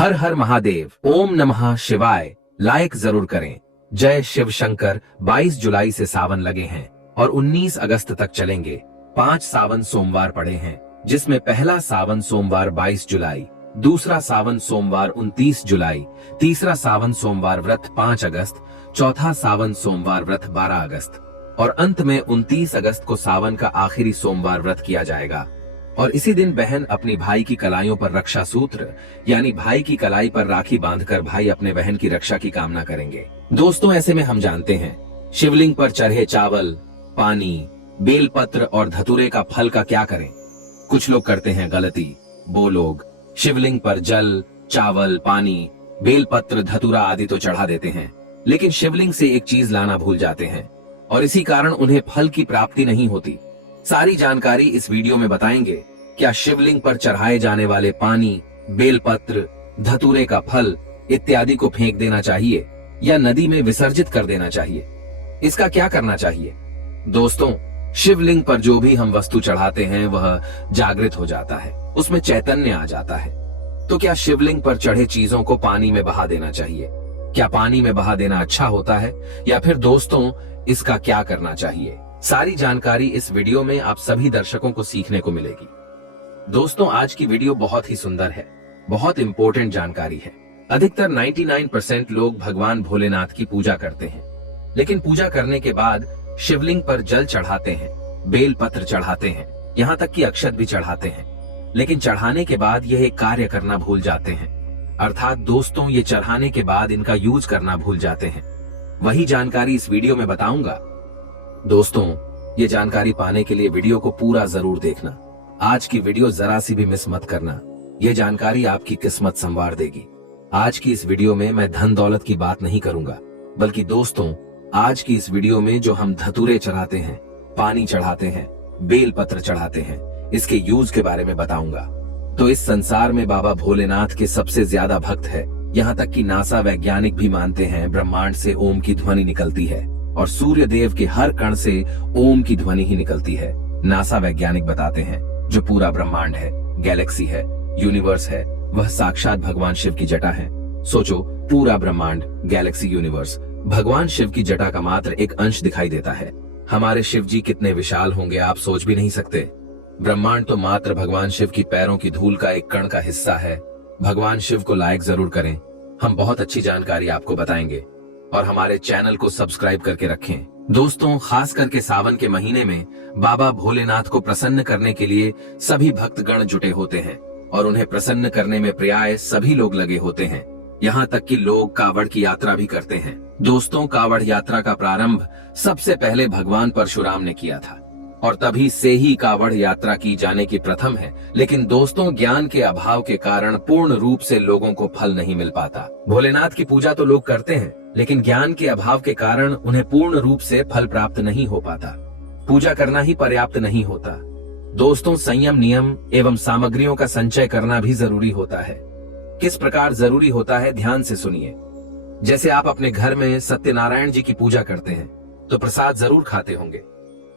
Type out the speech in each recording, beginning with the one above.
हर हर महादेव, ओम नमः शिवाय लाइक जरूर करें। जय शिव शंकर। 22 जुलाई से सावन लगे हैं और 19 अगस्त तक चलेंगे। 5 सावन सोमवार पड़े हैं, जिसमें पहला सावन सोमवार 22 जुलाई, दूसरा सावन सोमवार 29 जुलाई, तीसरा सावन सोमवार व्रत 5 अगस्त, चौथा सावन सोमवार व्रत 12 अगस्त और अंत में 29 अगस्त को सावन का आखिरी सोमवार व्रत किया जाएगा। और इसी दिन बहन अपनी भाई की कलाइयों पर रक्षा सूत्र यानी भाई की कलाई पर राखी बांधकर भाई अपने बहन की रक्षा की कामना करेंगे। दोस्तों, ऐसे में हम जानते हैं शिवलिंग पर चढ़े चावल, पानी, बेलपत्र और धतूरे का फल का क्या करें। कुछ लोग करते हैं गलती। वो लोग शिवलिंग पर जल, चावल, पानी, बेलपत्र, धतूरा आदि तो चढ़ा देते हैं, लेकिन शिवलिंग से एक चीज लाना भूल जाते हैं और इसी कारण उन्हें फल की प्राप्ति नहीं होती। सारी जानकारी इस वीडियो में बताएंगे। क्या शिवलिंग पर चढ़ाए जाने वाले पानी, बेलपत्र, धतूरे का फल इत्यादि को फेंक देना चाहिए या नदी में विसर्जित कर देना चाहिए? इसका क्या करना चाहिए? दोस्तों, शिवलिंग पर जो भी हम वस्तु चढ़ाते हैं वह जागृत हो जाता है, उसमें चैतन्य आ जाता है। तो क्या शिवलिंग पर चढ़े चीजों को पानी में बहा देना चाहिए? क्या पानी में बहा देना अच्छा होता है या फिर दोस्तों इसका क्या करना चाहिए? सारी जानकारी इस वीडियो में आप सभी दर्शकों को सीखने को मिलेगी। दोस्तों, आज की वीडियो बहुत ही सुंदर है, बहुत इंपॉर्टेंट जानकारी है। अधिकतर 99% लोग भगवान भोलेनाथ की पूजा करते हैं, लेकिन पूजा करने के बाद शिवलिंग पर जल चढ़ाते हैं, बेल पत्र चढ़ाते हैं, यहाँ तक कि अक्षत भी चढ़ाते हैं, लेकिन चढ़ाने के बाद यह एक कार्य करना भूल जाते हैं। अर्थात दोस्तों, ये चढ़ाने के बाद इनका यूज करना भूल जाते हैं। वही जानकारी इस वीडियो में बताऊंगा। दोस्तों, ये जानकारी पाने के लिए वीडियो को पूरा जरूर देखना। आज की वीडियो जरा सी भी मिस मत करना, ये जानकारी आपकी किस्मत संवार देगी। आज की इस वीडियो में मैं धन दौलत की बात नहीं करूंगा, बल्कि दोस्तों आज की इस वीडियो में जो हम धतूरे चढ़ाते हैं, पानी चढ़ाते हैं, बेल पत्र चढ़ाते हैं, इसके यूज के बारे में बताऊंगा। तो इस संसार में बाबा भोलेनाथ के सबसे ज्यादा भक्त है। यहाँ तक कि नासा वैज्ञानिक भी मानते हैं ब्रह्मांड से ओम की ध्वनि निकलती है और सूर्य देव के हर कण से ओम की ध्वनि ही निकलती है। नासा वैज्ञानिक बताते हैं जो पूरा ब्रह्मांड है, गैलेक्सी है, यूनिवर्स है, वह साक्षात भगवान शिव की जटा है। सोचो, पूरा ब्रह्मांड, गैलेक्सी, यूनिवर्स भगवान शिव की जटा का मात्र एक अंश दिखाई देता है। हमारे शिव जी कितने विशाल होंगे आप सोच भी नहीं सकते। ब्रह्मांड तो मात्र भगवान शिव की पैरों की धूल का एक कण का हिस्सा है। भगवान शिव को लाइक जरूर करें, हम बहुत अच्छी जानकारी आपको बताएंगे और हमारे चैनल को सब्सक्राइब करके रखें। दोस्तों, खास करके सावन के महीने में बाबा भोलेनाथ को प्रसन्न करने के लिए सभी भक्तगण जुटे होते हैं और उन्हें प्रसन्न करने में प्राय सभी लोग लगे होते हैं। यहाँ तक कि लोग कावड़ की यात्रा भी करते हैं। दोस्तों, कावड़ यात्रा का प्रारंभ सबसे पहले भगवान परशुराम ने किया था और तभी से ही कावड़ यात्रा की जाने की प्रथम है। लेकिन दोस्तों, ज्ञान के अभाव के कारण पूर्ण रूप से लोगों को फल नहीं मिल पाता। भोलेनाथ की पूजा तो लोग करते हैं, लेकिन ज्ञान के अभाव के कारण उन्हें पूर्ण रूप से फल प्राप्त नहीं हो पाता। पूजा करना ही पर्याप्त नहीं होता। दोस्तों, संयम, नियम एवं सामग्रियों का संचय करना भी जरूरी होता है। किस प्रकार जरूरी होता है, ध्यान से सुनिए। जैसे आप अपने घर में सत्यनारायण जी की पूजा करते हैं तो प्रसाद जरूर खाते होंगे।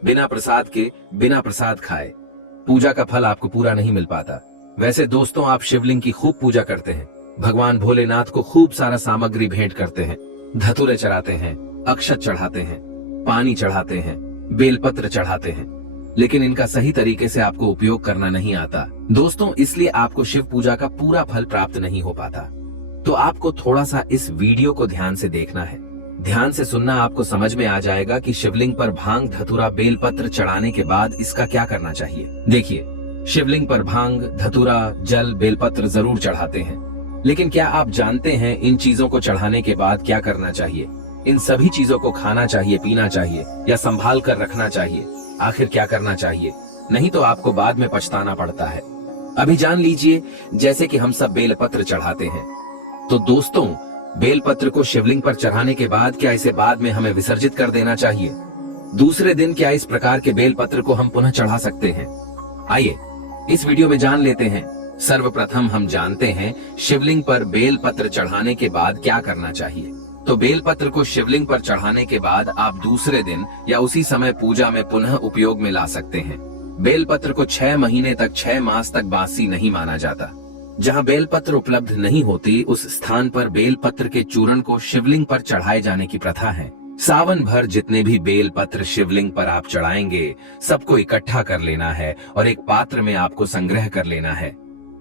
बिना प्रसाद के, बिना प्रसाद खाए पूजा का फल आपको पूरा नहीं मिल पाता। वैसे दोस्तों, आप शिवलिंग की खूब पूजा करते हैं, भगवान भोलेनाथ को खूब सारा सामग्री भेंट करते हैं, धतूरे चढ़ाते हैं, अक्षत चढ़ाते हैं, पानी चढ़ाते हैं, बेलपत्र चढ़ाते हैं, लेकिन इनका सही तरीके से आपको उपयोग करना नहीं आता। दोस्तों, इसलिए आपको शिव पूजा का पूरा फल प्राप्त नहीं हो पाता। तो आपको थोड़ा सा इस वीडियो को ध्यान से देखना है। ध्यान से सुनना, आपको समझ में आ जाएगा कि शिवलिंग पर भांग, धतूरा, बेलपत्र चढ़ाने के बाद इसका क्या करना चाहिए। देखिए, शिवलिंग पर भांग, धतूरा, जल, बेलपत्र जरूर चढ़ाते हैं, लेकिन क्या आप जानते हैं इन चीजों को चढ़ाने के बाद क्या करना चाहिए? इन सभी चीजों को खाना चाहिए, पीना चाहिए या संभाल कर रखना चाहिए? आखिर क्या करना चाहिए? नहीं तो आपको बाद में पछताना पड़ता है। अभी जान लीजिए। जैसे कि हम सब बेलपत्र चढ़ाते हैं, तो दोस्तों, बेलपत्र को शिवलिंग पर चढ़ाने के बाद क्या इसे बाद में हमें विसर्जित कर देना चाहिए? दूसरे दिन क्या इस प्रकार के बेलपत्र को हम पुनः चढ़ा सकते हैं? आइए इस वीडियो में जान लेते हैं। सर्वप्रथम हम जानते हैं शिवलिंग पर बेलपत्र चढ़ाने के बाद क्या करना चाहिए। तो बेलपत्र को शिवलिंग पर चढ़ाने के बाद आप दूसरे दिन या उसी समय पूजा में पुनः उपयोग में ला सकते हैं। बेलपत्र को 6 महीने तक, 6 मास तक बासी नहीं माना जाता। जहाँ बेलपत्र उपलब्ध नहीं होती उस स्थान पर बेलपत्र के चूर्ण को शिवलिंग पर चढ़ाए जाने की प्रथा है। सावन भर जितने भी बेलपत्र शिवलिंग पर आप चढ़ाएंगे सबको इकट्ठा कर लेना है और एक पात्र में आपको संग्रह कर लेना है।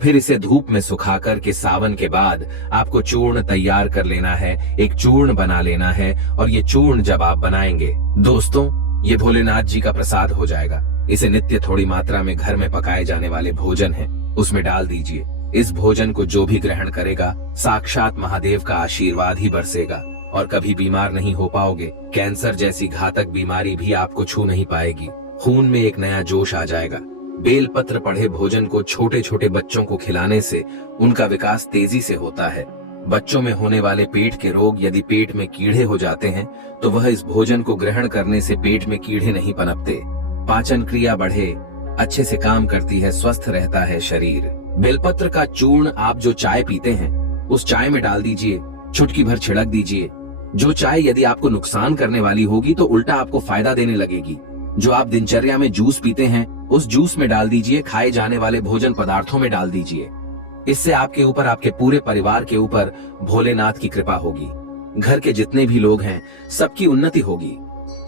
फिर इसे धूप में सुखाकर के सावन के बाद आपको चूर्ण तैयार कर लेना है, एक चूर्ण बना लेना है। और ये चूर्ण जब आप बनाएंगे दोस्तों, ये भोलेनाथ जी का प्रसाद हो जाएगा। इसे नित्य थोड़ी मात्रा में घर में पकाए जाने वाले भोजन है उसमें डाल दीजिए। इस भोजन को जो भी ग्रहण करेगा साक्षात महादेव का आशीर्वाद ही बरसेगा और कभी बीमार नहीं हो पाओगे। कैंसर जैसी घातक बीमारी भी आपको छू नहीं पाएगी। खून में एक नया जोश आ जाएगा। बेलपत्र पढ़े भोजन को छोटे छोटे बच्चों को खिलाने से उनका विकास तेजी से होता है। बच्चों में होने वाले पेट के रोग, यदि पेट में कीड़े हो जाते हैं तो वह इस भोजन को ग्रहण करने से पेट में कीड़े नहीं पनपते। पाचन क्रिया बढ़े, अच्छे से काम करती है, स्वस्थ रहता है शरीर। बेलपत्र का चूर्ण आप जो चाय पीते हैं उस चाय में डाल दीजिए, चुटकी भर छिड़क दीजिए। जो चाय यदि आपको नुकसान करने वाली होगी तो उल्टा आपको फायदा देने लगेगी। जो आप दिनचर्या में जूस पीते हैं उस जूस में डाल दीजिए, खाए जाने वाले भोजन पदार्थों में डाल दीजिए। इससे आपके ऊपर, आपके पूरे परिवार के ऊपर भोलेनाथ की कृपा होगी। घर के जितने भी लोग हैं सबकी उन्नति होगी।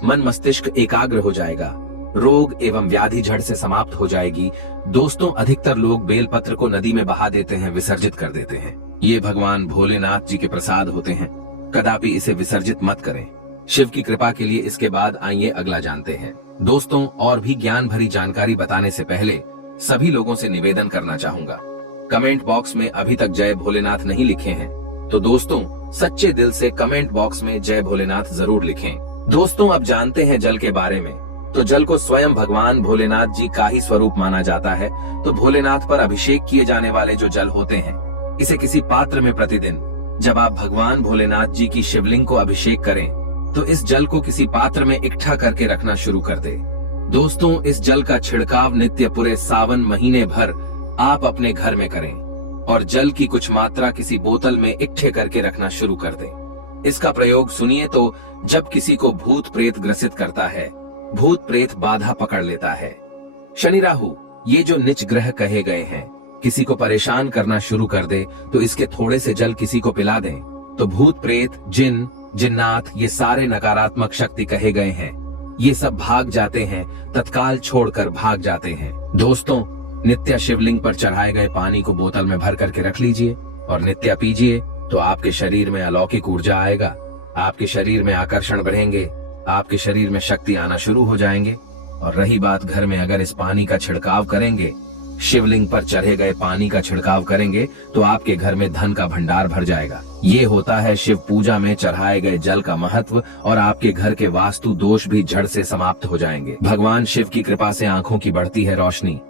मन मस्तिष्क एकाग्र हो जाएगा, रोग एवं व्याधि जड़ से समाप्त हो जाएगी। दोस्तों, अधिकतर लोग बेलपत्र को नदी में बहा देते हैं, विसर्जित कर देते हैं। ये भगवान भोलेनाथ जी के प्रसाद होते हैं, कदापि इसे विसर्जित मत करें। शिव की कृपा के लिए इसके बाद आइए अगला जानते हैं। दोस्तों, और भी ज्ञान भरी जानकारी बताने से पहले सभी लोगों से निवेदन करना चाहूंगा, कमेंट बॉक्स में अभी तक जय भोलेनाथ नहीं लिखे हैं तो दोस्तों सच्चे दिल से कमेंट बॉक्स में जय भोलेनाथ जरूर लिखें। दोस्तों, अब जानते हैं जल के बारे में। तो जल को स्वयं भगवान भोलेनाथ जी का ही स्वरूप माना जाता है। तो भोलेनाथ पर अभिषेक किए जाने वाले जो जल होते हैं, इसे किसी पात्र में प्रतिदिन जब आप भगवान भोलेनाथ जी की शिवलिंग को अभिषेक करें तो इस जल को किसी पात्र में इकट्ठा करके रखना शुरू कर दे। दोस्तों, इस जल का छिड़काव नित्य पूरे सावन महीने भर आप अपने घर में करें और जल की कुछ मात्रा किसी बोतल में इकट्ठे करके रखना शुरू कर दें। इसका प्रयोग सुनिए तो जब किसी को भूत प्रेत ग्रसित करता है, भूत प्रेत बाधा पकड़ लेता है, शनि राहु ये जो निच ग्रह कहे गए हैं किसी को परेशान करना शुरू कर दे तो इसके थोड़े से जल किसी को पिला दें तो भूत प्रेत, जिन, जिन्नात ये सारे नकारात्मक शक्ति कहे गए हैं ये सब भाग जाते हैं, तत्काल छोड़कर भाग जाते हैं। दोस्तों, नित्य शिवलिंग पर चढ़ाए गए पानी को बोतल में भर करके रख लीजिए और नित्य पीजिए तो आपके शरीर में अलौकिक ऊर्जा आएगा, आपके शरीर में आकर्षण बढ़ेंगे, आपके शरीर में शक्ति आना शुरू हो जाएंगे। और रही बात घर में अगर इस पानी का छिड़काव करेंगे, शिवलिंग पर चढ़े गए पानी का छिड़काव करेंगे तो आपके घर में धन का भंडार भर जाएगा। ये होता है शिव पूजा में चढ़ाए गए जल का महत्व और आपके घर के वास्तु दोष भी जड़ से समाप्त हो जाएंगे। भगवान शिव की कृपा से आंखों की बढ़ती है रोशनी।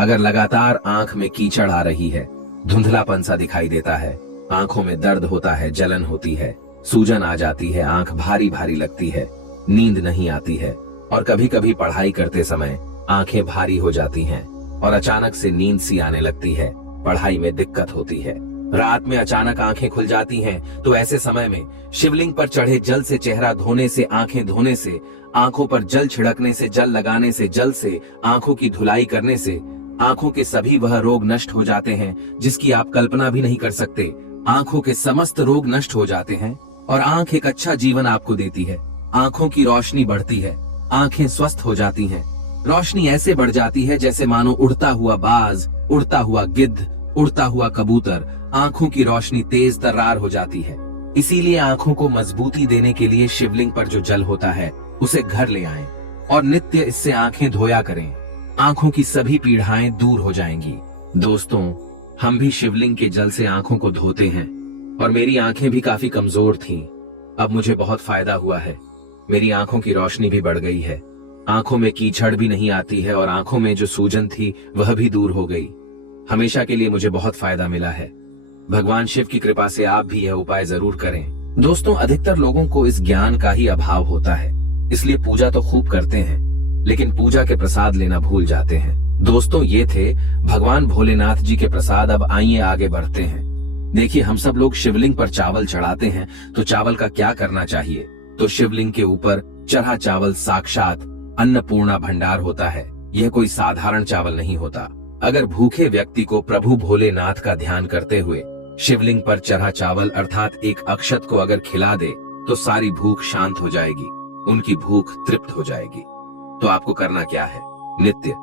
अगर लगातार आंख में कीचड़ आ रही है, धुंधलापन सा दिखाई देता है, आंखों में दर्द होता है, जलन होती है, सूजन आ जाती है, आंख भारी भारी लगती है, नींद नहीं आती है और कभी कभी पढ़ाई करते समय आंखें भारी हो जाती हैं और अचानक से नींद सी आने लगती है, पढ़ाई में दिक्कत होती है, रात में अचानक आंखें खुल जाती हैं, तो ऐसे समय में शिवलिंग पर चढ़े जल से चेहरा धोने से, आंखें धोने से, आंखों पर जल छिड़कने से, जल लगाने से, जल से आंखों की धुलाई करने से आंखों के सभी वह रोग नष्ट हो जाते हैं जिसकी आप कल्पना भी नहीं कर सकते। आंखों के समस्त रोग नष्ट हो जाते हैं और आंख एक अच्छा जीवन आपको देती है। आंखों की रोशनी बढ़ती है, आंखें स्वस्थ हो जाती हैं। रोशनी ऐसे बढ़ जाती है जैसे मानो उड़ता हुआ बाज, उड़ता हुआ गिद्ध, उड़ता हुआ कबूतर। आंखों की रोशनी तेज तर्रार हो जाती है। इसीलिए आंखों को मजबूती देने के लिए शिवलिंग पर जो जल होता है उसे घर ले आएं और नित्य इससे आंखें धोया करें। आंखों की सभी पीड़ाएं दूर हो जाएंगी। दोस्तों, हम भी शिवलिंग के जल से आंखों को धोते हैं और मेरी आंखें भी काफी कमजोर थीं। अब मुझे बहुत फायदा हुआ है, मेरी आंखों की रोशनी भी बढ़ गई है, आंखों में कीचड़ भी नहीं आती है और आंखों में जो सूजन थी वह भी दूर हो गई। हमेशा के लिए मुझे बहुत फायदा मिला है। भगवान शिव की कृपा से आप भी यह उपाय जरूर करें। दोस्तों, अधिकतर लोगों को इस ज्ञान का ही अभाव होता है, इसलिए पूजा तो खूब करते हैं लेकिन पूजा के प्रसाद लेना भूल जाते हैं। दोस्तों, ये थे भगवान भोलेनाथ जी के प्रसाद। अब आइए आगे बढ़ते हैं। देखिए, हम सब लोग शिवलिंग पर चावल चढ़ाते हैं तो चावल का क्या करना चाहिए। तो शिवलिंग के ऊपर चढ़ा चावल साक्षात अन्नपूर्णा भंडार होता है। यह कोई साधारण चावल नहीं होता। अगर भूखे व्यक्ति को प्रभु भोलेनाथ का ध्यान करते हुए शिवलिंग पर चढ़ा चावल अर्थात एक अक्षत को अगर खिला दे तो सारी भूख शांत हो जाएगी, उनकी भूख तृप्त हो जाएगी। तो आपको करना क्या है? नित्य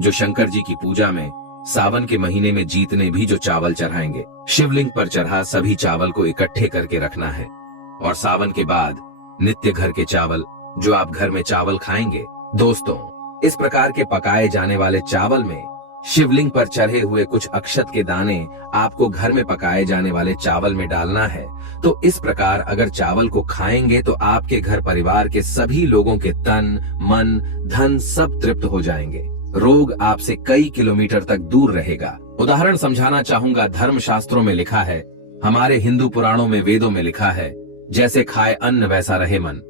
जो शंकर जी की पूजा में सावन के महीने में जीतने भी जो चावल चढ़ाएंगे, शिवलिंग पर चढ़ा सभी चावल को इकट्ठे करके रखना है। और सावन के बाद नित्य घर के चावल जो आप घर में चावल खाएंगे, दोस्तों इस प्रकार के पकाए जाने वाले चावल में शिवलिंग पर चढ़े हुए कुछ अक्षत के दाने आपको घर में पकाए जाने वाले चावल में डालना है। तो इस प्रकार अगर चावल को खाएंगे तो आपके घर परिवार के सभी लोगों के तन, मन, धन सब तृप्त हो जाएंगे। रोग आपसे कई किलोमीटर तक दूर रहेगा। उदाहरण समझाना चाहूंगा, धर्म शास्त्रों में लिखा है, हमारे हिंदू पुराणों में, वेदों में लिखा है, जैसे खाए अन्न वैसा रहे मन।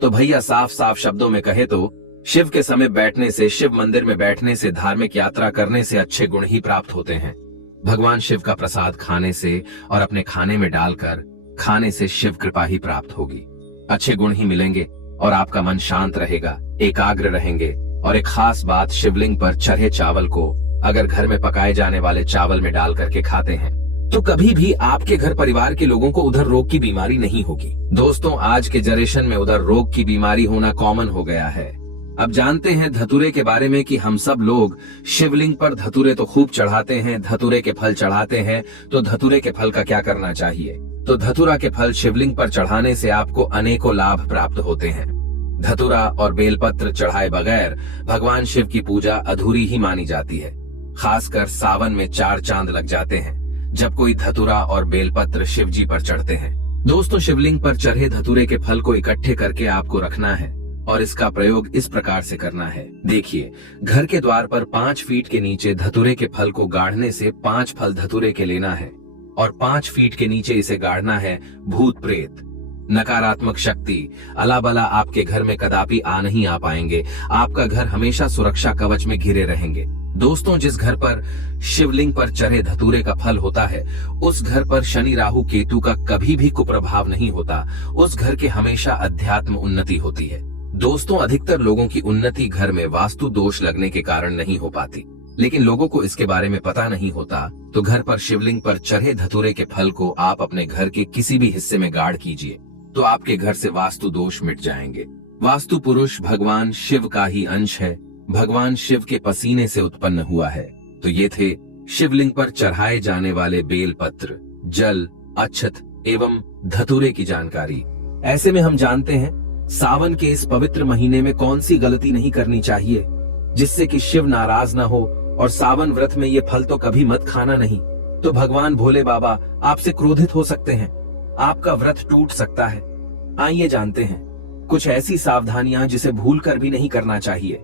तो भैया साफ साफ शब्दों में कहे तो शिव के समय बैठने से, शिव मंदिर में बैठने से, धार्मिक यात्रा करने से अच्छे गुण ही प्राप्त होते हैं। भगवान शिव का प्रसाद खाने से और अपने खाने में डालकर खाने से शिव कृपा ही प्राप्त होगी, अच्छे गुण ही मिलेंगे और आपका मन शांत रहेगा, एकाग्र रहेंगे। और एक खास बात, शिवलिंग पर चढ़े चावल को अगर घर में पकाए जाने वाले चावल में डाल करके खाते हैं तो कभी भी आपके घर परिवार के लोगों को उधर रोग की बीमारी नहीं होगी। दोस्तों आज के जनरेशन में उधर रोग की बीमारी होना कॉमन हो गया है। अब जानते हैं धतूरे के बारे में कि हम सब लोग शिवलिंग पर धतूरे तो खूब चढ़ाते हैं, धतूरे के फल चढ़ाते हैं। तो धतूरे के फल का क्या करना चाहिए? तो धतूरा के फल शिवलिंग पर चढ़ाने से आपको अनेकों लाभ प्राप्त होते हैं। धतूरा और बेलपत्र चढ़ाए बगैर भगवान शिव की पूजा अधूरी ही मानी जाती है। खासकर सावन में 4 चांद लग जाते हैं जब कोई धतूरा और बेलपत्र शिव जी पर चढ़ते हैं। दोस्तों शिवलिंग पर चढ़े धतूरे के फल को इकट्ठे करके आपको रखना है और इसका प्रयोग इस प्रकार से करना है। देखिए, घर के द्वार पर 5 फीट के नीचे धतूरे के फल को गाड़ने से 5 फल धतूरे के लेना है और 5 फीट के नीचे इसे गाड़ना है। भूत प्रेत, नकारात्मक शक्ति, अला बला आपके घर में कदापि नहीं आ पाएंगे। आपका घर हमेशा सुरक्षा कवच में घिरे रहेंगे। दोस्तों जिस घर पर शिवलिंग पर चढ़े धतूरे का फल होता है उस घर पर शनि, राहु, केतु का कभी भी कुप्रभाव नहीं होता। उस घर के हमेशा अध्यात्म उन्नति होती है। दोस्तों अधिकतर लोगों की उन्नति घर में वास्तु दोष लगने के कारण नहीं हो पाती, लेकिन लोगों को इसके बारे में पता नहीं होता। तो घर पर शिवलिंग पर चढ़े धतूरे के फल को आप अपने घर के किसी भी हिस्से में गाड़ कीजिए तो आपके घर से वास्तु दोष मिट जाएंगे। वास्तु पुरुष भगवान शिव का ही अंश है, भगवान शिव के पसीने से उत्पन्न हुआ है। तो ये थे शिवलिंग पर चढ़ाए जाने वाले बेलपत्र, जल, अक्षत एवं धतूरे की जानकारी। ऐसे में हम जानते हैं सावन के इस पवित्र महीने में कौन सी गलती नहीं करनी चाहिए जिससे कि शिव नाराज ना हो। और सावन व्रत में ये फल तो कभी मत खाना नहीं, तो भगवान भोले बाबा आपसे क्रोधित हो सकते हैं, आपका व्रत टूट सकता है। आइए जानते हैं कुछ ऐसी सावधानियां जिसे भूलकर भी नहीं करना चाहिए।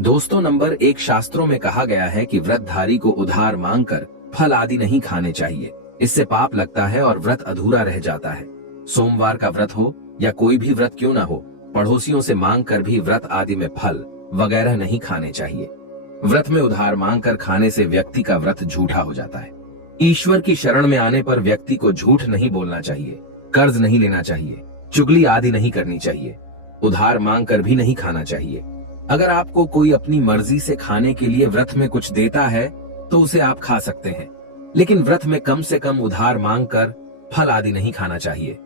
दोस्तों नंबर 1, शास्त्रों में कहा गया है कि व्रतधारी को उधार मांगकर फल आदि नहीं खाने चाहिए, इससे पाप लगता है और व्रत अधूरा रह जाता है। सोमवार का व्रत हो या कोई भी व्रत क्यों ना हो, पड़ोसियों से मांग कर भी व्रत आदि में फल वगैरह नहीं खाने चाहिए। व्रत में उधार मांग कर खाने से व्यक्ति का व्रत झूठा हो जाता है। ईश्वर की शरण में आने पर व्यक्ति को झूठ नहीं बोलना चाहिए, कर्ज नहीं लेना चाहिए, चुगली आदि नहीं करनी चाहिए, उधार मांग कर भी नहीं खाना चाहिए। अगर आपको कोई अपनी मर्जी से खाने के लिए व्रत में कुछ देता है तो उसे आप खा सकते हैं, लेकिन व्रत में कम से कम उधार मांग कर फल आदि नहीं खाना चाहिए।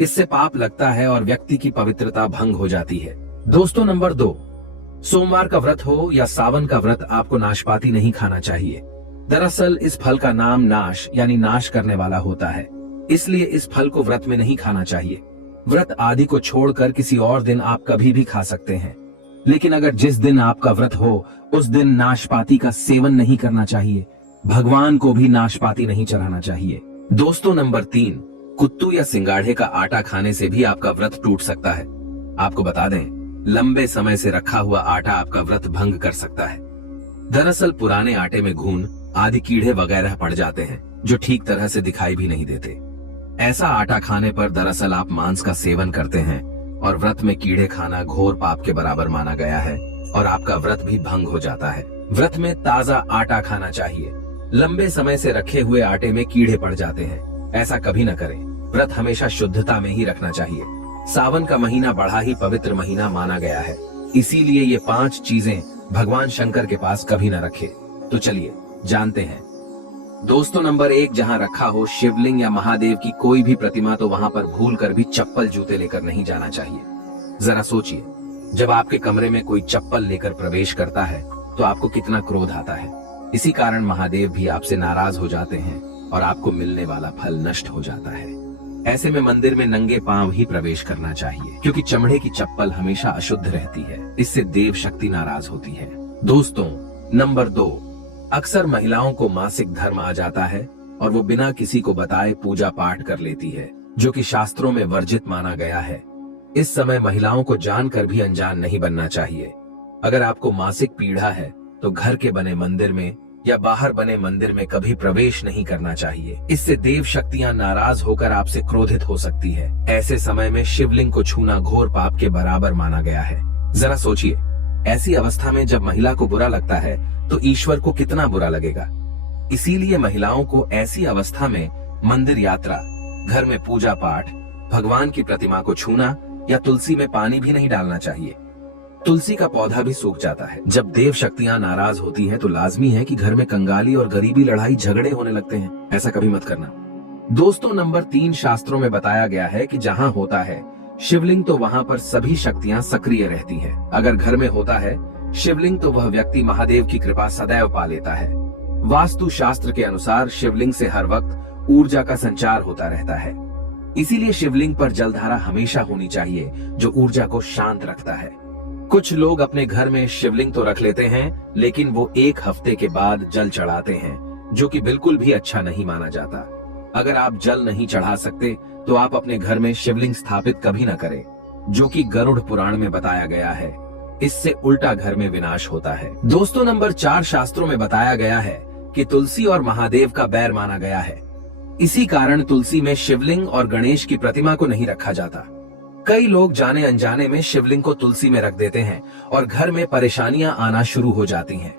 इससे पाप लगता है और व्यक्ति की पवित्रता भंग हो जाती है। दोस्तों नंबर 2, सोमवार का व्रत हो या सावन का व्रत आपको नाशपाती नहीं खाना चाहिए। दरअसल इस फल का नाम नाश यानी नाश करने वाला होता है, इसलिए इस फल को व्रत में नहीं खाना चाहिए। व्रत आदि को छोड़कर किसी और दिन आप कभी भी खा सकते हैं, लेकिन अगर जिस दिन आपका व्रत हो उस दिन नाशपाती का सेवन नहीं करना चाहिए। भगवान को भी नाशपाती नहीं चढ़ाना चाहिए। दोस्तों नंबर 3, कुत्तू या सिंगाड़े का आटा खाने से भी आपका व्रत टूट सकता है। आपको बता दें लंबे समय से रखा हुआ आटा आपका व्रत भंग कर सकता है। दरअसल पुराने आटे में घून आदि कीड़े वगैरह पड़ जाते हैं जो ठीक तरह से दिखाई भी नहीं देते। ऐसा आटा खाने पर दरअसल आप मांस का सेवन करते हैं और व्रत में कीड़े खाना घोर पाप के बराबर माना गया है और आपका व्रत भी भंग हो जाता है। व्रत में ताजा आटा खाना चाहिए। लंबे समय से रखे हुए आटे में कीड़े पड़ जाते हैं, ऐसा कभी न करें। व्रत हमेशा शुद्धता में ही रखना चाहिए। सावन का महीना बड़ा ही पवित्र महीना माना गया है, इसीलिए ये 5 चीजें भगवान शंकर के पास कभी न रखे। तो चलिए जानते हैं। दोस्तों, नंबर 1, जहां रखा हो शिवलिंग या महादेव की कोई भी प्रतिमा तो वहां पर भूल कर भी चप्पल जूते लेकर नहीं जाना चाहिए। जरा सोचिए, जब आपके कमरे में कोई चप्पल लेकर प्रवेश करता है तो आपको कितना क्रोध आता है। इसी कारण महादेव भी आपसे नाराज हो जाते हैं और आपको मिलने वाला फल नष्ट हो जाता है। ऐसे में मंदिर में नंगे पांव ही प्रवेश करना चाहिए, क्योंकि चमड़े की चप्पल हमेशा अशुद्ध रहती है। इससे देव शक्ति नाराज होती है। दोस्तों, नंबर 2, अक्सर महिलाओं को मासिक धर्म आ जाता है और वो बिना किसी को बताए पूजा पाठ कर लेती है, जो कि शास्त्रों में वर्जित माना गया है। इस समय महिलाओं को जानकर भी अनजान नहीं बनना चाहिए। अगर आपको मासिक पीड़ा है तो घर के बने मंदिर में या बाहर बने मंदिर में कभी प्रवेश नहीं करना चाहिए। इससे देव शक्तियां नाराज होकर आपसे क्रोधित हो सकती है। ऐसे समय में शिवलिंग को छूना घोर पाप के बराबर माना गया है। जरा सोचिए, ऐसी अवस्था में जब महिला को बुरा लगता है तो ईश्वर को कितना बुरा लगेगा। इसीलिए महिलाओं को ऐसी अवस्था में मंदिर यात्रा, घर में पूजा पाठ, भगवान की प्रतिमा को छूना या तुलसी में पानी भी नहीं डालना चाहिए। तुलसी का पौधा भी सूख जाता है। जब देव शक्तियां नाराज होती है तो लाजमी है कि घर में कंगाली और गरीबी, लड़ाई झगड़े होने लगते हैं। ऐसा कभी मत करना। दोस्तों, नंबर 3, शास्त्रों में बताया गया है कि जहां होता है शिवलिंग तो वहां पर सभी शक्तियां सक्रिय रहती हैं। अगर घर में होता है शिवलिंग तो वह व्यक्ति महादेव की कृपा सदैव पा लेता है। वास्तु शास्त्र के अनुसार शिवलिंग से हर वक्त ऊर्जा का संचार होता रहता है। इसीलिए शिवलिंग पर जलधारा हमेशा होनी चाहिए, जो ऊर्जा को शांत रखता है। कुछ लोग अपने घर में शिवलिंग तो रख लेते हैं, लेकिन वो 1 हफ्ते के बाद जल चढ़ाते हैं, जो कि बिल्कुल भी अच्छा नहीं माना जाता। अगर आप जल नहीं चढ़ा सकते तो आप अपने घर में शिवलिंग स्थापित कभी न करें, जो कि गरुड़ पुराण में बताया गया है। इससे उल्टा घर में विनाश होता है। दोस्तों, नंबर 4, शास्त्रों में बताया गया है कि तुलसी और महादेव का बैर माना गया है। इसी कारण तुलसी में शिवलिंग और गणेश की प्रतिमा को नहीं रखा जाता। कई लोग जाने अनजाने में शिवलिंग को तुलसी में रख देते हैं और घर में परेशानियां आना शुरू हो जाती हैं।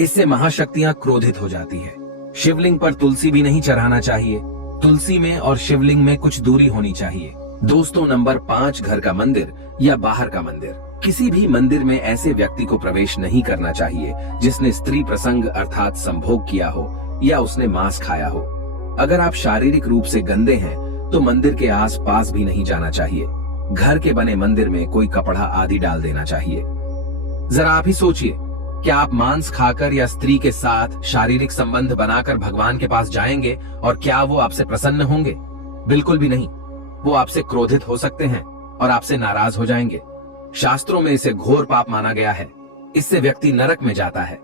इससे महाशक्तियां क्रोधित हो जाती है। शिवलिंग पर तुलसी भी नहीं चढ़ाना चाहिए। तुलसी में और शिवलिंग में कुछ दूरी होनी चाहिए। दोस्तों, नंबर 5, घर का मंदिर या बाहर का मंदिर। किसी भी मंदिर में ऐसे व्यक्ति को प्रवेश नहीं करना चाहिए जिसने स्त्री प्रसंग अर्थात संभोग किया हो या उसने मांस खाया हो। अगर आप शारीरिक रूप से गंदे हैं तो मंदिर के आस पास भी नहीं जाना चाहिए। घर के बने मंदिर में कोई कपड़ा आदि डाल देना चाहिए। जरा आप ही सोचिए, क्या आप मांस खाकर या स्त्री के साथ शारीरिक संबंध बनाकर भगवान के पास जाएंगे और क्या वो आपसे प्रसन्न होंगे? बिल्कुल भी नहीं। वो आपसे क्रोधित हो सकते हैं और आपसे नाराज हो जाएंगे। शास्त्रों में इसे घोर पाप माना गया है। इससे व्यक्ति नरक में जाता है।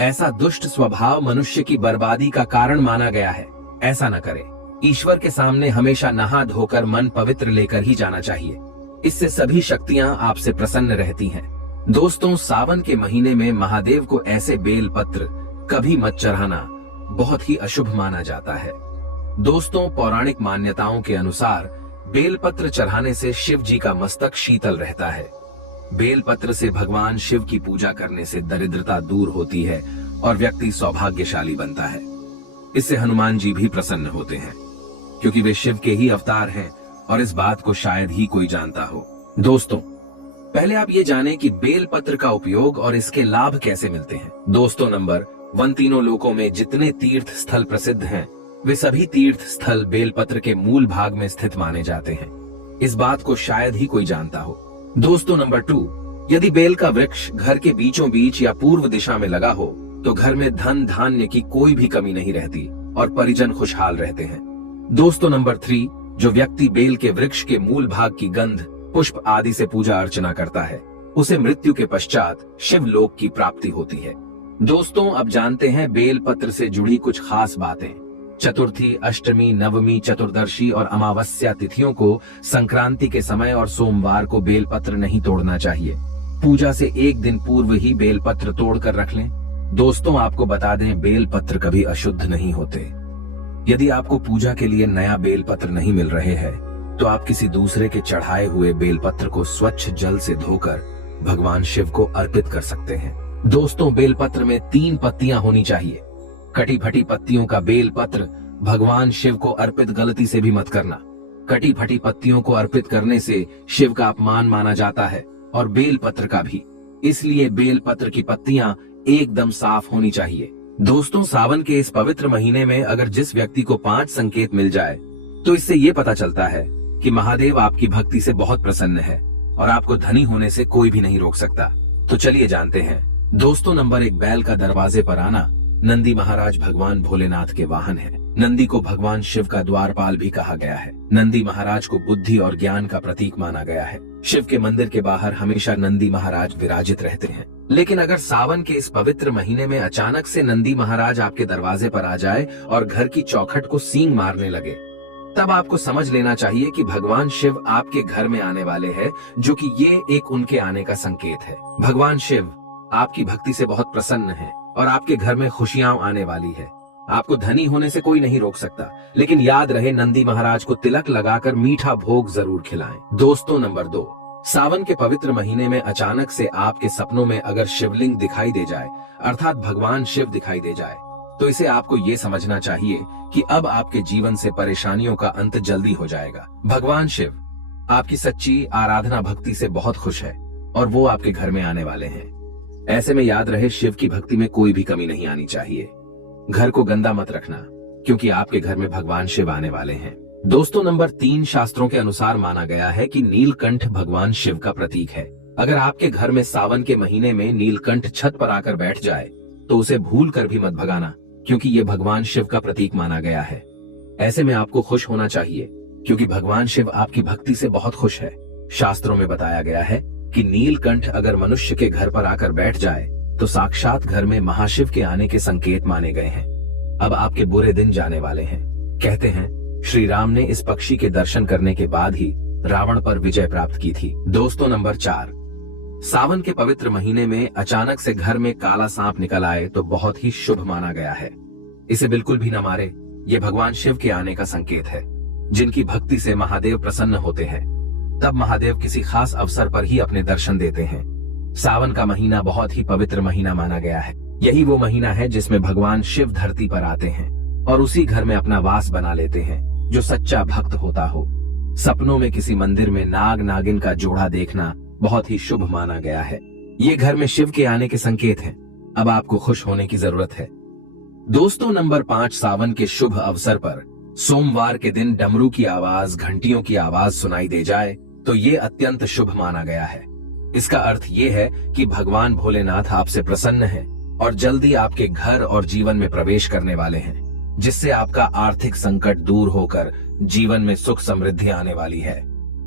ऐसा दुष्ट स्वभाव मनुष्य की बर्बादी का कारण माना गया है। ऐसा न करें। ईश्वर के सामने हमेशा नहा धोकर मन पवित्र लेकर ही जाना चाहिए। इससे सभी शक्तियां आपसे प्रसन्न रहती हैं। दोस्तों, सावन के महीने में महादेव को ऐसे बेल पत्र कभी मत चढ़ाना, बहुत ही अशुभ माना जाता है। दोस्तों, पौराणिक मान्यताओं के अनुसार बेल पत्र चढ़ाने से शिव जी का मस्तक शीतल रहता है। बेल पत्र से भगवान शिव की पूजा करने से दरिद्रता दूर होती है और व्यक्ति सौभाग्यशाली बनता है। इससे हनुमान जी भी प्रसन्न होते हैं, क्योंकि वे शिव के ही अवतार हैं और इस बात को शायद ही कोई जानता हो। दोस्तों, पहले आप ये जानें कि बेल पत्र का उपयोग और इसके लाभ कैसे मिलते हैं। दोस्तों, नंबर 1, तीनों लोकों में जितने तीर्थ स्थल प्रसिद्ध हैं, वे सभी तीर्थ स्थल बेल पत्र के मूल भाग में स्थित माने जाते हैं। इस बात को शायद ही कोई जानता हो। दोस्तों, नंबर 2, यदि बेल का वृक्ष घर के बीचों बीच या पूर्व दिशा में लगा हो तो घर में धन धान्य की कोई भी कमी नहीं रहती और परिजन खुशहाल रहते हैं। दोस्तों, नंबर 3, जो व्यक्ति बेल के वृक्ष के मूल भाग की गंध, पुष्प आदि से पूजा अर्चना करता है, उसे मृत्यु के पश्चात शिवलोक की प्राप्ति होती है। दोस्तों, अब जानते हैं बेल पत्र से जुड़ी कुछ खास बातें। चतुर्थी, अष्टमी, नवमी, चतुर्दशी और अमावस्या तिथियों को संक्रांति के समय और सोमवार को बेल पत्र नहीं तोड़ना चाहिए। पूजा से 1 दिन पूर्व ही बेल पत्र तोड़ कर रख लें। दोस्तों, आपको बता दें, बेल पत्र कभी अशुद्ध नहीं होते। यदि आपको पूजा के लिए नया बेल पत्र नहीं मिल रहे हैं तो आप किसी दूसरे के चढ़ाए हुए बेल पत्र को स्वच्छ जल से धोकर भगवान शिव को अर्पित कर सकते हैं। दोस्तों, बेल पत्र में 3 पत्तियां होनी चाहिए। कटी फटी पत्तियों का बेल पत्र भगवान शिव को अर्पित गलती से भी मत करना। कटी फटी पत्तियों को अर्पित करने से शिव का अपमान माना जाता है और बेल पत्र का भी। इसलिए बेल पत्र की पत्तियां एकदम साफ होनी चाहिए। दोस्तों, सावन के इस पवित्र महीने में अगर जिस व्यक्ति को 5 संकेत मिल जाए तो इससे ये पता चलता है कि महादेव आपकी भक्ति से बहुत प्रसन्न है और आपको धनी होने से कोई भी नहीं रोक सकता। तो चलिए जानते हैं। दोस्तों, नंबर 1, बैल का दरवाजे पर आना। नंदी महाराज भगवान भोलेनाथ के वाहन है। नंदी को भगवान शिव का द्वारपाल भी कहा गया है। नंदी महाराज को बुद्धि और ज्ञान का प्रतीक माना गया है। शिव के मंदिर के बाहर हमेशा नंदी महाराज विराजित रहते हैं। लेकिन अगर सावन के इस पवित्र महीने में अचानक से नंदी महाराज आपके दरवाजे पर आ जाए और घर की चौखट को सींग मारने लगे, तब आपको समझ लेना चाहिए कि भगवान शिव आपके घर में आने वाले हैं, जो कि ये एक उनके आने का संकेत है। भगवान शिव आपकी भक्ति से बहुत प्रसन्न है और आपके घर में खुशियां आने वाली है। आपको धनी होने से कोई नहीं रोक सकता, लेकिन याद रहे नंदी महाराज को तिलक लगाकर मीठा भोग जरूर खिलाएं। दोस्तों, नंबर 2, सावन के पवित्र महीने में अचानक से आपके सपनों में अगर शिवलिंग दिखाई दे जाए, अर्थात भगवान शिव दिखाई दे जाए, तो इसे आपको ये समझना चाहिए कि अब आपके जीवन से परेशानियों का अंत जल्दी हो जाएगा। भगवान शिव आपकी सच्ची आराधना भक्ति से बहुत खुश है और वो आपके घर में आने वाले हैं। ऐसे में याद रहे, शिव की भक्ति में कोई भी कमी नहीं आनी चाहिए। घर को गंदा मत रखना, क्योंकि आपके घर में भगवान शिव आने वाले हैं। दोस्तों, नंबर 3, शास्त्रों के अनुसार माना गया है कि नीलकंठ भगवान शिव का प्रतीक है। अगर आपके घर में सावन के महीने में नीलकंठ छत पर आकर बैठ जाए तो उसे भूल कर भी मत भगाना, क्योंकि ये भगवान शिव का प्रतीक माना गया है। ऐसे में आपको खुश होना चाहिए, क्योंकि भगवान शिव आपकी भक्ति से बहुत खुश है। शास्त्रों में बताया गया है कि नीलकंठ अगर मनुष्य के घर पर आकर बैठ जाए तो साक्षात घर में महाशिव के आने के संकेत माने गए हैं। अब आपके बुरे दिन जाने वाले हैं। कहते हैं श्री राम ने इस पक्षी के दर्शन करने के बाद ही रावण पर विजय प्राप्त की थी। दोस्तों, नंबर 4, सावन के पवित्र महीने में अचानक से घर में काला सांप निकल आए तो बहुत ही शुभ माना गया है। इसे बिल्कुल भी न मारे, ये भगवान शिव के आने का संकेत है। जिनकी भक्ति से महादेव प्रसन्न होते हैं, तब महादेव किसी खास अवसर पर ही अपने दर्शन देते हैं। सावन का महीना बहुत ही पवित्र महीना माना गया है। यही वो महीना है जिसमें भगवान शिव धरती पर आते हैं और उसी घर में अपना वास बना लेते हैं जो सच्चा भक्त होता हो। सपनों में किसी मंदिर में नाग नागिन का जोड़ा देखना बहुत ही शुभ माना गया है। ये घर में शिव के आने के संकेत हैं। अब आपको खुश होने की जरूरत है। दोस्तों, नंबर 5, सावन के शुभ अवसर पर सोमवार के दिन डमरू की आवाज, घंटियों की आवाज सुनाई दे जाए तो ये अत्यंत शुभ माना गया है। इसका अर्थ ये है कि भगवान भोलेनाथ आपसे प्रसन्न है और जल्दी आपके घर और जीवन में प्रवेश करने वाले हैं, जिससे आपका आर्थिक संकट दूर होकर जीवन में सुख समृद्धि आने वाली है।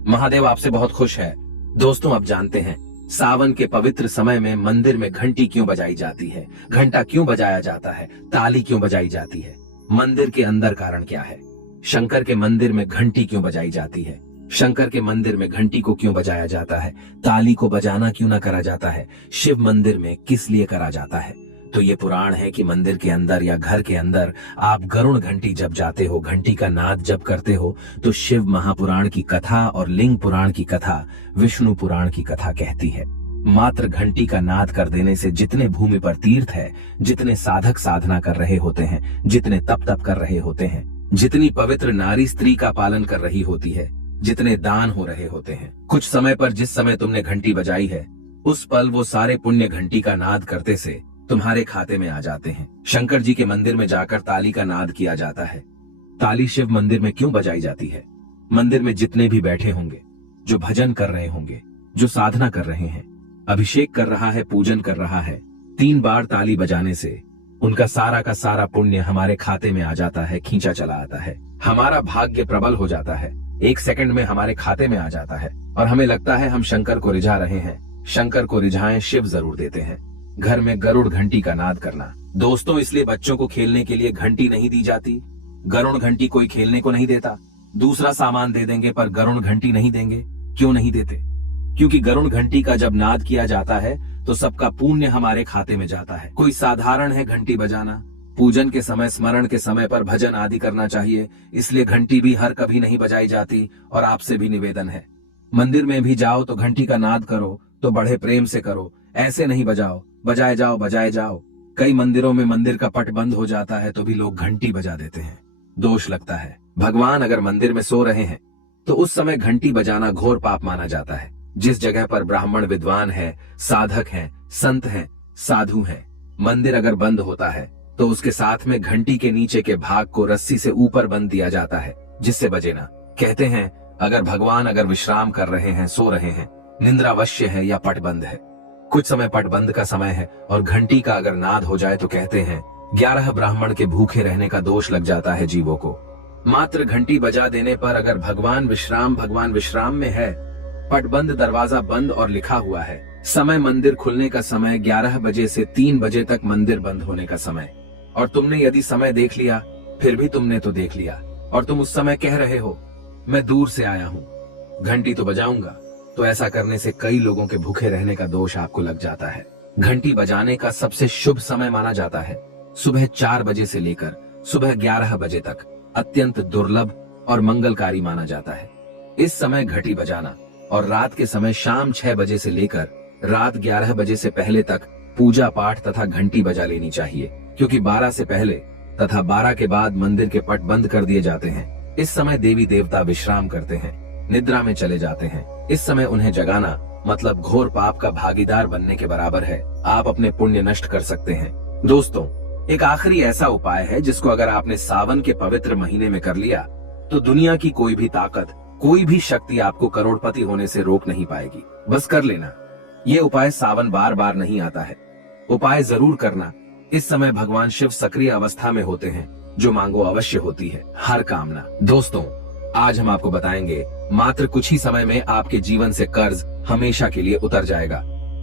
महादेव आपसे बहुत खुश है। दोस्तों, अब जानते हैं सावन के पवित्र समय में मंदिर में घंटी क्यों बजाई जाती है, घंटा क्यों बजाया जाता है, ताली क्यों बजाई जाती है। मंदिर के अंदर कारण क्या है? शंकर के मंदिर में घंटी क्यों बजाई जाती है? शंकर के मंदिर में घंटी को क्यों बजाया जाता है? ताली को बजाना क्यों ना करा जाता है? शिव मंदिर में किस लिए करा जाता है? तो ये पुराण है कि मंदिर के अंदर या घर के अंदर आप गरुड़ घंटी जब जाते हो, घंटी का नाद जब करते हो, तो शिव महापुराण की कथा और लिंग पुराण की कथा, विष्णु पुराण की कथा कहती है। मात्र घंटी का नाद कर देने से जितने भूमि पर तीर्थ है, जितने साधक साधना कर रहे होते हैं, जितने तप कर रहे होते हैं, जितनी पवित्र नारी स्त्री का पालन कर रही होती है, जितने दान हो रहे होते हैं, कुछ समय पर जिस समय तुमने घंटी बजाई है, उस पल वो सारे पुण्य घंटी का नाद करते से तुम्हारे खाते में आ जाते हैं। शंकर जी के मंदिर में जाकर ताली का नाद किया जाता है। ताली शिव मंदिर में क्यों बजाई जाती है? मंदिर में जितने भी बैठे होंगे, जो भजन कर रहे होंगे, जो साधना कर रहे हैं, अभिषेक कर रहा है, पूजन कर रहा है, 3 बार ताली बजाने से उनका सारा का सारा पुण्य हमारे खाते में आ जाता है, खींचा चला आता है। हमारा भाग्य प्रबल हो जाता है, 1 सेकंड में हमारे खाते में आ जाता है और हमें लगता है हम शंकर को रिझा रहे हैं। शंकर को रिझाएं शिव जरूर देते हैं। घर में गरुड़ घंटी का नाद करना। दोस्तों, इसलिए बच्चों को खेलने के लिए घंटी नहीं दी जाती। गरुड़ घंटी कोई खेलने को नहीं देता। दूसरा सामान दे देंगे पर गरुड़ घंटी नहीं देंगे। क्यों नहीं देते? क्योंकि गरुड़ घंटी का जब नाद किया जाता है तो सबका पुण्य हमारे खाते में जाता है। कोई साधारण है घंटी बजाना? पूजन के समय, स्मरण के समय पर भजन आदि करना चाहिए, इसलिए घंटी भी हर कभी नहीं बजाई जाती। और आपसे भी निवेदन है, मंदिर में भी जाओ तो घंटी का नाद करो तो बड़े प्रेम से करो, ऐसे नहीं बजाओ। बजाए जाओ, बजाए जाओ। कई मंदिरों में मंदिर का पट बंद हो जाता है तो भी लोग घंटी बजा देते हैं। दोष लगता है। भगवान अगर मंदिर में सो रहे हैं तो उस समय घंटी बजाना घोर पाप माना जाता है। जिस जगह पर ब्राह्मण विद्वान है, साधक हैं, संत हैं, साधु हैं, मंदिर अगर बंद होता है तो उसके साथ में घंटी के नीचे के भाग को रस्सी से ऊपर बंद दिया जाता है जिससे बजे ना। कहते हैं अगर विश्राम कर रहे हैं, सो रहे हैं, निंद्रावश्य है या पट बंद है, कुछ समय पट बंद का समय है और घंटी का अगर नाद हो जाए तो कहते हैं 11 ब्राह्मण के भूखे रहने का दोष लग जाता है जीवों को। मात्र घंटी बजा देने पर अगर भगवान विश्राम में है, पटबंद दरवाजा बंद और लिखा हुआ है समय मंदिर खुलने का समय 11 बजे से 3 बजे तक मंदिर बंद होने का समय, और तुमने यदि समय देख लिया फिर भी तुमने तो देख लिया और तुम उस समय कह रहे हो मैं दूर से आया हूं, घंटी तो बजाऊंगा, तो ऐसा करने से कई लोगों के भूखे रहने का दोष आपको लग जाता है। घंटी बजाने का सबसे शुभ समय माना जाता है सुबह 4 बजे से लेकर सुबह 11 बजे तक अत्यंत दुर्लभ और मंगलकारी माना जाता है। इस समय घंटी बजाना और रात के समय शाम 6 बजे से लेकर रात 11 बजे से पहले तक पूजा पाठ तथा घंटी बजा लेनी चाहिए, क्योंकि 12 से पहले तथा 12 के बाद मंदिर के पट बंद कर दिए जाते हैं। इस समय देवी देवता विश्राम करते हैं, निद्रा में चले जाते हैं। इस समय उन्हें जगाना मतलब घोर पाप का भागीदार बनने के बराबर है। आप अपने पुण्य नष्ट कर सकते हैं। दोस्तों, एक आखिरी ऐसा उपाय है जिसको अगर आपने सावन के पवित्र महीने में कर लिया तो दुनिया की कोई भी ताकत, कोई भी शक्ति आपको करोड़पति होने से रोक नहीं पाएगी। बस कर लेना। ये उपाय सावन बार बार नहीं आता है, उपाय जरूर करना। इस समय भगवान शिव सक्रिय अवस्था में होते हैं, जो मांगो अवश्य होती है हर कामना। दोस्तों, आज हम आपको बताएंगे मात्र कुछ ही समय में आपके जीवन से कर्ज हमेशा के लिए उतर जाएगा।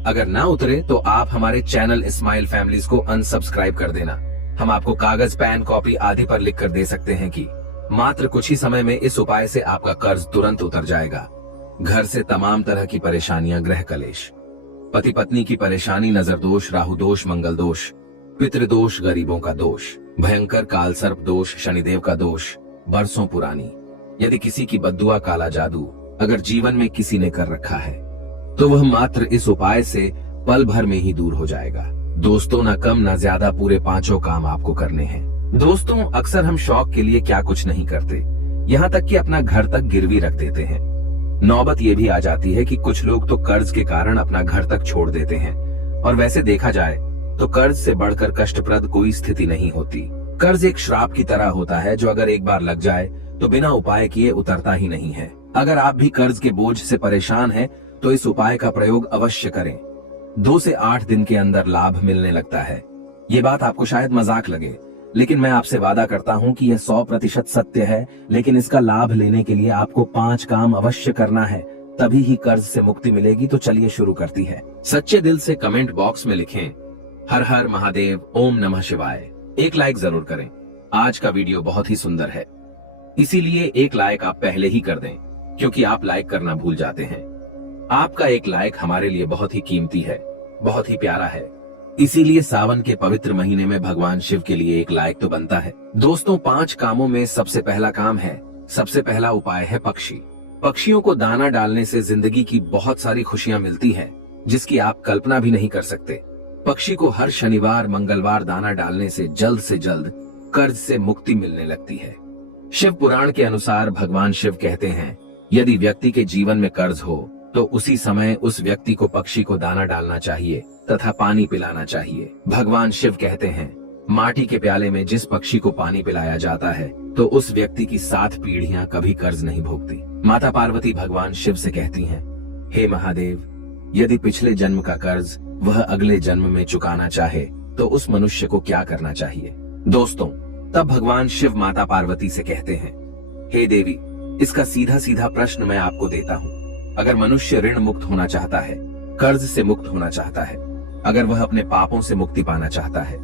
अगर ना उतरे तो आप हमारे चैनल स्माइल फैमिलीज को अनसब्सक्राइब कर देना। हम आपको कागज, पेन, कॉपी आदि पर लिख कर दे सकते हैं कि मात्र कुछ ही समय में इस उपाय से आपका कर्ज तुरंत उतर जाएगा। घर से तमाम तरह की परेशानियां, ग्रह कलेश, पति पत्नी की परेशानी, नजर दोष, राहु दोष, मंगल दोष, पितृदोष, गरीबों का दोष, भयंकर काल सर्प दोष, शनिदेव का दोष, बरसों पुरानी यदि किसी की बद्दुआ, काला जादू अगर जीवन में किसी ने कर रखा है तो वह मात्र इस उपाय से पल भर में ही दूर हो जाएगा। दोस्तों, ना कम ना ज्यादा पूरे 5 काम आपको करने हैं। दोस्तों, अक्सर हम शौक के लिए क्या कुछ नहीं करते, यहाँ तक कि अपना घर तक गिरवी रख देते हैं। नौबत ये भी आ जाती है कि कुछ लोग तो कर्ज के कारण अपना घर तक छोड़ देते हैं, और वैसे देखा जाए तो कर्ज से बढ़कर कष्टप्रद कोई स्थिति नहीं होती। कर्ज एक श्राप की तरह होता है जो अगर एक बार लग जाए तो बिना उपाय किए उतरता ही नहीं है। अगर आप भी कर्ज के बोझ से परेशान हैं, तो इस उपाय का प्रयोग अवश्य करें। 2 से 8 दिन के अंदर लाभ मिलने लगता है। ये बात आपको शायद मजाक लगे, लेकिन मैं आपसे वादा करता हूँ कि यह 100% सत्य है। लेकिन इसका लाभ लेने के लिए आपको 5 काम अवश्य करना है, तभी ही कर्ज से मुक्ति मिलेगी। तो चलिए शुरू करती है। सच्चे दिल से कमेंट बॉक्स में लिखें हर हर महादेव, ओम नमः शिवाय। एक लाइक जरूर करें। आज का वीडियो बहुत ही सुंदर है, इसीलिए एक लाइक आप पहले ही कर दें, क्योंकि आप लाइक करना भूल जाते हैं। आपका एक लाइक हमारे लिए बहुत ही कीमती है, बहुत ही प्यारा है। इसीलिए सावन के पवित्र महीने में भगवान शिव के लिए एक लाइक तो बनता है। दोस्तों, 5 कामों में सबसे पहला काम है, सबसे पहला उपाय है पक्षी। पक्षियों को दाना डालने से जिंदगी की बहुत सारी खुशियां मिलती हैं, जिसकी आप कल्पना भी नहीं कर सकते। पक्षी को हर शनिवार, मंगलवार दाना डालने से जल्द कर्ज से मुक्ति मिलने लगती है। शिव पुराण के अनुसार भगवान शिव कहते हैं, यदि व्यक्ति के जीवन में कर्ज हो तो उसी समय उस व्यक्ति को पक्षी को दाना डालना चाहिए तथा पानी पिलाना चाहिए। भगवान शिव कहते हैं, माटी के प्याले में जिस पक्षी को पानी पिलाया जाता है तो उस व्यक्ति की 7 पीढ़ियां कभी कर्ज नहीं भोगती। माता पार्वती भगवान शिव से कहती हैं, हे महादेव, यदि पिछले जन्म का कर्ज वह अगले जन्म में चुकाना चाहे तो उस मनुष्य को क्या करना चाहिए। दोस्तों, तब भगवान शिव माता पार्वती से कहते हैं, हे देवी, इसका सीधा सीधा प्रश्न मैं आपको देता हूँ। अगर मनुष्य ऋण मुक्त होना चाहता है, कर्ज से मुक्त होना चाहता है, अगर वह अपने पापों से मुक्ति पाना चाहता है,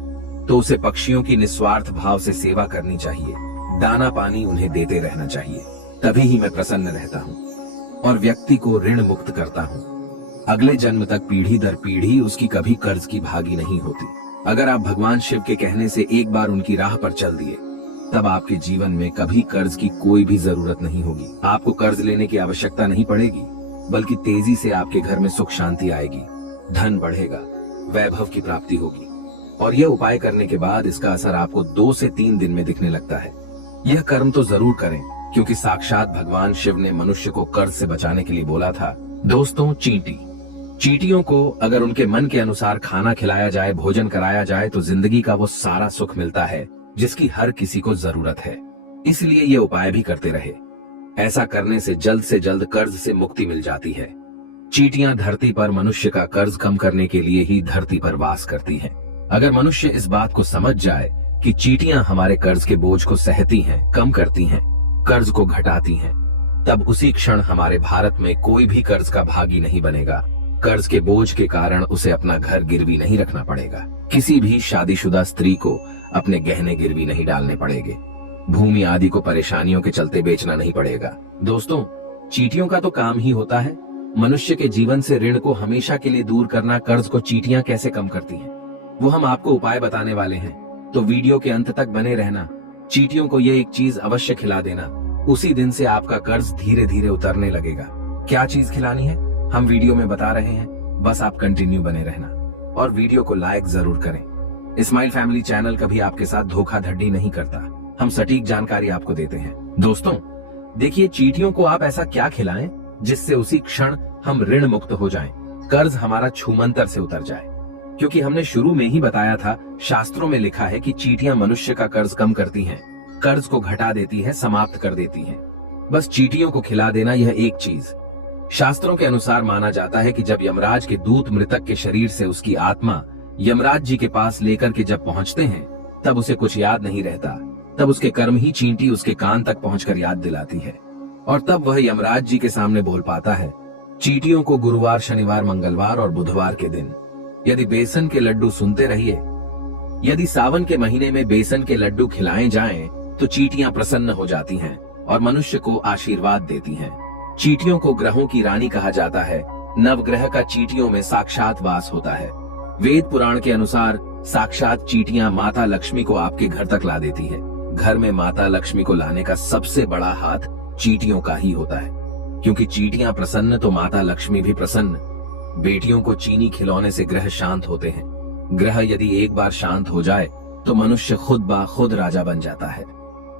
तो उसे पक्षियों की निस्वार्थ भाव से सेवा करनी चाहिए, दाना पानी उन्हें देते रहना चाहिए। तभी ही मैं प्रसन्न रहता हूँ और व्यक्ति को ऋण मुक्त करता हूँ। अगले जन्म तक पीढ़ी दर पीढ़ी उसकी कभी कर्ज की भागी नहीं होती। अगर आप भगवान शिव के कहने से एक बार उनकी राह पर चल दिए, तब आपके जीवन में कभी कर्ज की कोई भी जरूरत नहीं होगी। आपको कर्ज लेने की आवश्यकता नहीं पड़ेगी, बल्कि तेजी से आपके घर में सुख शांति आएगी, धन बढ़ेगा, वैभव की प्राप्ति होगी। और यह उपाय करने के बाद इसका असर आपको 2 से 3 दिन में दिखने लगता है। यह कर्म तो जरूर करें, क्योंकि साक्षात भगवान शिव ने मनुष्य को कर्ज से बचाने के लिए बोला था। दोस्तों, चींटी चींटियों को अगर उनके मन के अनुसार खाना खिलाया जाए, भोजन कराया जाए तो जिंदगी का वो सारा सुख मिलता है जिसकी हर किसी को जरूरत है। इसलिए ये उपाय भी करते रहे। ऐसा करने से जल्द कर्ज से मुक्ति मिल जाती है। चींटियां धरती पर मनुष्य का कर्ज कम करने के लिए ही धरती पर वास करती हैं। अगर मनुष्य इस बात को समझ जाए कि चींटियां हमारे कर्ज के बोझ को सहती हैं, कम करती हैं, कर्ज को घटाती हैं, तब उसी क्षण हमारे भारत में कोई भी कर्ज का भागी नहीं बनेगा। कर्ज के बोझ के कारण उसे अपना घर गिरवी नहीं रखना पड़ेगा। किसी भी शादीशुदा स्त्री को अपने गहने गिरवी नहीं डालने पड़ेंगे। भूमि आदि को परेशानियों के चलते बेचना नहीं पड़ेगा। दोस्तों, चींटियों का तो काम ही होता है मनुष्य के जीवन से ऋण को हमेशा के लिए दूर करना। कर्ज को चींटियां कैसे कम करती हैं, वो हम आपको उपाय बताने वाले हैं, तो वीडियो के अंत तक बने रहना। चींटियों को ये एक चीज अवश्य खिला देना, उसी दिन से आपका कर्ज धीरे धीरे उतरने लगेगा। क्या चीज खिलानी है हम वीडियो में बता रहे हैं, बस आप कंटिन्यू बने रहना और वीडियो को लाइक जरूर करें। स्माइल फैमिली चैनल कभी आपके साथ धोखाधड़ी नहीं करता, हम सटीक जानकारी आपको देते हैं। दोस्तों देखिए, चींटियों को आप ऐसा क्या खिलाएं जिससे उसी क्षण हम ऋण मुक्त हो जाएं, कर्ज हमारा छूमंतर से उतर जाए। क्योंकि हमने शुरू में ही बताया था, शास्त्रों में लिखा है कि चींटियां मनुष्य का कर्ज कम करती हैं, कर्ज को घटा देती है, समाप्त कर देती हैं। बस चींटियों को खिला देना यह एक चीज। शास्त्रों के अनुसार माना जाता है कि जब यमराज के दूत मृतक के शरीर से उसकी आत्मा यमराज जी के पास लेकर के जब पहुंचते हैं, तब उसे कुछ याद नहीं रहता। तब उसके कर्म ही चींटी उसके कान तक पहुंचकर याद दिलाती है और तब वह यमराज जी के सामने बोल पाता है। चींटियों को गुरुवार, शनिवार, मंगलवार और बुधवार के दिन यदि बेसन के लड्डू, सुनते रहिए, यदि सावन के महीने में बेसन के लड्डू खिलाए जाएं, तो चींटियां प्रसन्न हो जाती हैं और मनुष्य को आशीर्वाद देती हैं। चींटियों को ग्रहों की रानी कहा जाता है। नवग्रह का चींटियों में साक्षात वास होता है। वेद पुराण के अनुसार साक्षात चींटियां माता लक्ष्मी को आपके घर तक ला देती है। घर में माता लक्ष्मी को लाने का सबसे बड़ा हाथ चींटियों का ही होता है, क्योंकि चींटियां प्रसन्न तो माता लक्ष्मी भी प्रसन्न। बेटियों को चीनी खिलौने से ग्रह शांत होते हैं। ग्रह यदि एक बार शांत हो जाए तो मनुष्य खुद ब खुद राजा बन जाता है।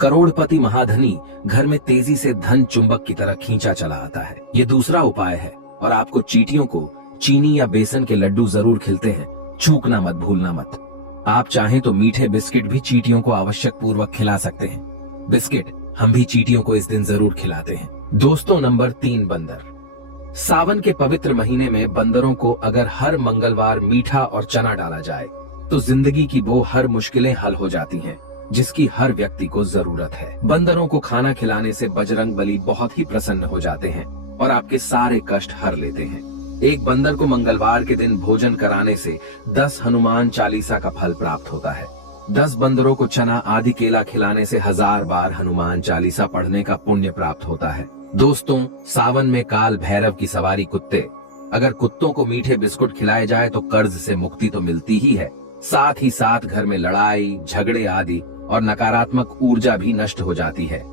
करोड़पति महाधनी घर में तेजी से धन चुंबक की तरह खींचा चला आता है। ये दूसरा उपाय है और आपको चींटियों को चीनी या बेसन के लड्डू जरूर खिलते हैं, चूकना मत, भूलना मत। आप चाहें तो मीठे बिस्किट भी चींटियों को आवश्यक पूर्वक खिला सकते हैं। बिस्किट हम भी चींटियों को इस दिन जरूर खिलाते हैं। दोस्तों नंबर 3, बंदर। सावन के पवित्र महीने में बंदरों को अगर हर मंगलवार मीठा और चना डाला जाए तो जिंदगी की वो हर मुश्किलें हल हो जाती हैं जिसकी हर व्यक्ति को जरूरत है। बंदरों को खाना खिलाने से बजरंग बली बहुत ही प्रसन्न हो जाते हैं और आपके सारे कष्ट हर लेते हैं। एक बंदर को मंगलवार के दिन भोजन कराने से 10 हनुमान चालीसा का फल प्राप्त होता है। 10 बंदरों को चना आदि केला खिलाने से 1000 बार हनुमान चालीसा पढ़ने का पुण्य प्राप्त होता है। दोस्तों सावन में काल भैरव की सवारी कुत्ते, अगर कुत्तों को मीठे बिस्कुट खिलाए जाए तो कर्ज से मुक्ति तो मिलती ही है, साथ ही साथ घर में लड़ाई, झगड़े आदि और नकारात्मक ऊर्जा भी नष्ट हो जाती है।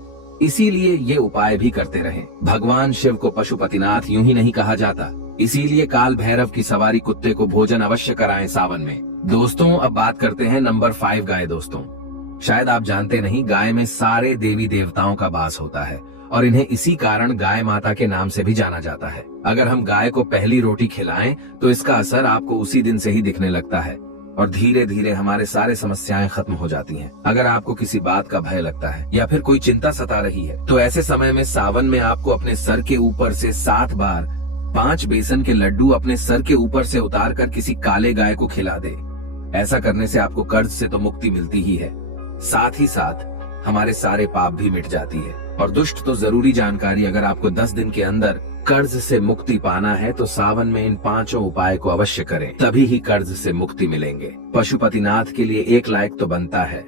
इसीलिए ये उपाय भी करते रहें। भगवान शिव को पशुपतिनाथ यूं ही नहीं कहा जाता, इसीलिए काल भैरव की सवारी कुत्ते को भोजन अवश्य कराएं सावन में। दोस्तों अब बात करते हैं नंबर 5, गाय। दोस्तों शायद आप जानते नहीं, गाय में सारे देवी देवताओं का वास होता है और इन्हें इसी कारण गाय माता के नाम से भी जाना जाता है। अगर हम गाय को पहली रोटी खिलाएं तो इसका असर आपको उसी दिन से ही दिखने लगता है और धीरे धीरे हमारे सारे समस्याएं खत्म हो जाती हैं। अगर आपको किसी बात का भय लगता है या फिर कोई चिंता सता रही है तो ऐसे समय में सावन में आपको अपने सर के ऊपर से 7 बार 5 बेसन के लड्डू अपने सर के ऊपर से उतार कर किसी काले गाय को खिला दे। ऐसा करने से आपको कर्ज से तो मुक्ति मिलती ही है, साथ ही साथ हमारे सारे पाप भी मिट जाती है। और दुष्ट तो जरूरी जानकारी, अगर आपको 10 दिन के अंदर कर्ज से मुक्ति पाना है तो सावन में इन 5 उपाय को अवश्य करें, तभी ही कर्ज से मुक्ति मिलेंगे। पशुपतिनाथ के लिए 1 लाइक तो बनता है।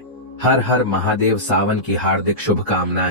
हर हर महादेव सावन की हार्दिक शुभकामनाएं।